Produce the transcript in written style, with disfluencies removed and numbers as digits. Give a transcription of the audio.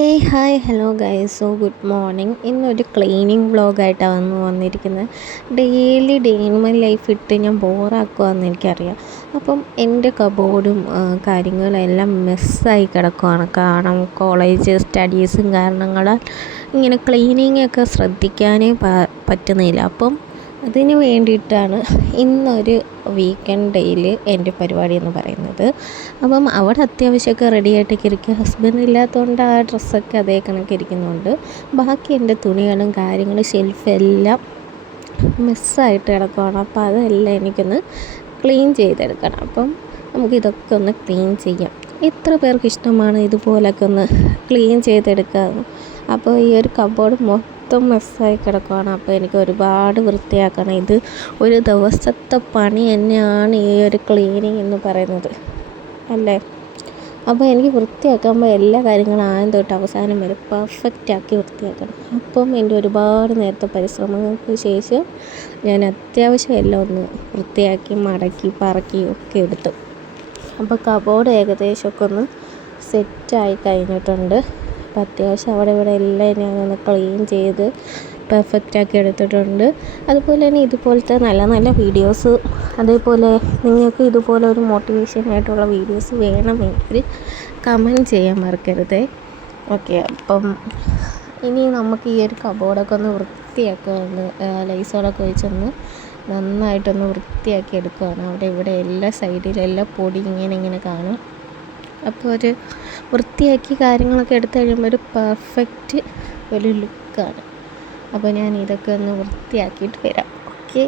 Hi hello guys. Good morning. ഇന്നൊരു cleaning വ്ളോഗായിട്ടാണ് വന്നിരിക്കുന്നത്. Daily day in my life ഇട്ട് ഞാൻ ബോറാക്കുവാന്ന് എനിക്കറിയാം. അപ്പം എൻ്റെ കബോർഡും കാര്യങ്ങളെല്ലാം മെസ്സായി കിടക്കുവാണ്. കാരണം കോളേജ് സ്റ്റഡീസും കാരണങ്ങളാൽ ഇങ്ങനെ ക്ലീനിങ് ഒക്കെ ശ്രദ്ധിക്കാനേ പറ്റുന്നില്ല. അപ്പം അതിന് വേണ്ടിയിട്ടാണ് ഇന്നൊരു വീക്കെൻഡ് ഡേയിൽ എൻ്റെ പരിപാടി എന്ന് പറയുന്നത്. അപ്പം അവിടെ അത്യാവശ്യമൊക്കെ റെഡി ആയിട്ടൊക്കെ ഇരിക്കുക. ഹസ്ബൻഡ് ഇല്ലാത്തതുകൊണ്ട് ആ ഡ്രസ്സൊക്കെ അതേ കണക്ക് ഇരിക്കുന്നുണ്ട്. ബാക്കി എൻ്റെ തുണികളും കാര്യങ്ങളും ഷെൽഫെല്ലാം മിസ്സായിട്ട് കിടക്കുകയാണ്. അപ്പോൾ അതെല്ലാം എനിക്കൊന്ന് ക്ലീൻ ചെയ്തെടുക്കണം. അപ്പം നമുക്കിതൊക്കെ ഒന്ന് ക്ലീൻ ചെയ്യാം. എത്ര പേർക്ക് ഇഷ്ടമാണ് ഇതുപോലൊക്കെ ഒന്ന് ക്ലീൻ ചെയ്തെടുക്കുക? അപ്പോൾ ഈ ഒരു കബോർഡ് മൊത്തം മെസ്സായി കിടക്കുകയാണ്. അപ്പോൾ എനിക്ക് ഒരുപാട് വൃത്തിയാക്കണം. ഇത് ഒരു ദിവസത്തെ പണി തന്നെയാണ് ഈ ഒരു ക്ലീനിങ് എന്ന് പറയുന്നത്, അല്ലേ? അപ്പോൾ എനിക്ക് വൃത്തിയാക്കുമ്പോൾ എല്ലാ കാര്യങ്ങളും ആദ്യം തൊട്ട് അവസാനം വരെ പെർഫെക്റ്റാക്കി വൃത്തിയാക്കണം. അപ്പം എൻ്റെ ഒരുപാട് നേരത്തെ പരിശ്രമങ്ങൾക്ക് ശേഷം ഞാൻ അത്യാവശ്യം എല്ലാം ഒന്ന് വൃത്തിയാക്കി മടക്കി പറക്കി ഒക്കെ എടുത്തു. അപ്പോൾ കബോർഡ് ഏകദേശമൊക്കെ ഒന്ന് സെറ്റായി കഴിഞ്ഞിട്ടുണ്ട്. അപ്പോൾ അത്യാവശ്യം അവിടെ ഇവിടെ എല്ലാം ഞാനൊന്ന് ക്ലീൻ ചെയ്ത് പെർഫെക്റ്റാക്കി എടുത്തിട്ടുണ്ട്. അതുപോലെ തന്നെ ഇതുപോലത്തെ നല്ല നല്ല വീഡിയോസ്, അതേപോലെ നിങ്ങൾക്ക് ഇതുപോലെ ഒരു മോട്ടിവേഷനായിട്ടുള്ള വീഡിയോസ് വേണമെങ്കിൽ കമൻറ്റ് ചെയ്യാൻ മറക്കരുതേ. ഓക്കെ, അപ്പം ഇനി നമുക്ക് ഈ ഒരു കബോർഡൊക്കെ ഒന്ന് വൃത്തിയാക്കുക. ലൈസോളൊക്കെ വെച്ചൊന്ന് നന്നായിട്ടൊന്ന് വൃത്തിയാക്കി എടുക്കുകയാണ്. അവിടെ ഇവിടെ എല്ലാ സൈഡിലെല്ലാം പൊടി ഇങ്ങനെ കാണും. അപ്പോൾ ഒരു വൃത്തിയാക്കി കാര്യങ്ങളൊക്കെ എടുത്തു കഴിയുമ്പോൾ ഒരു പെർഫെക്റ്റ് ഒരു ലുക്കാണ്. അപ്പോൾ ഞാൻ ഇതൊക്കെ ഒന്ന് വൃത്തിയാക്കിയിട്ട് വരാം. ഓക്കെ.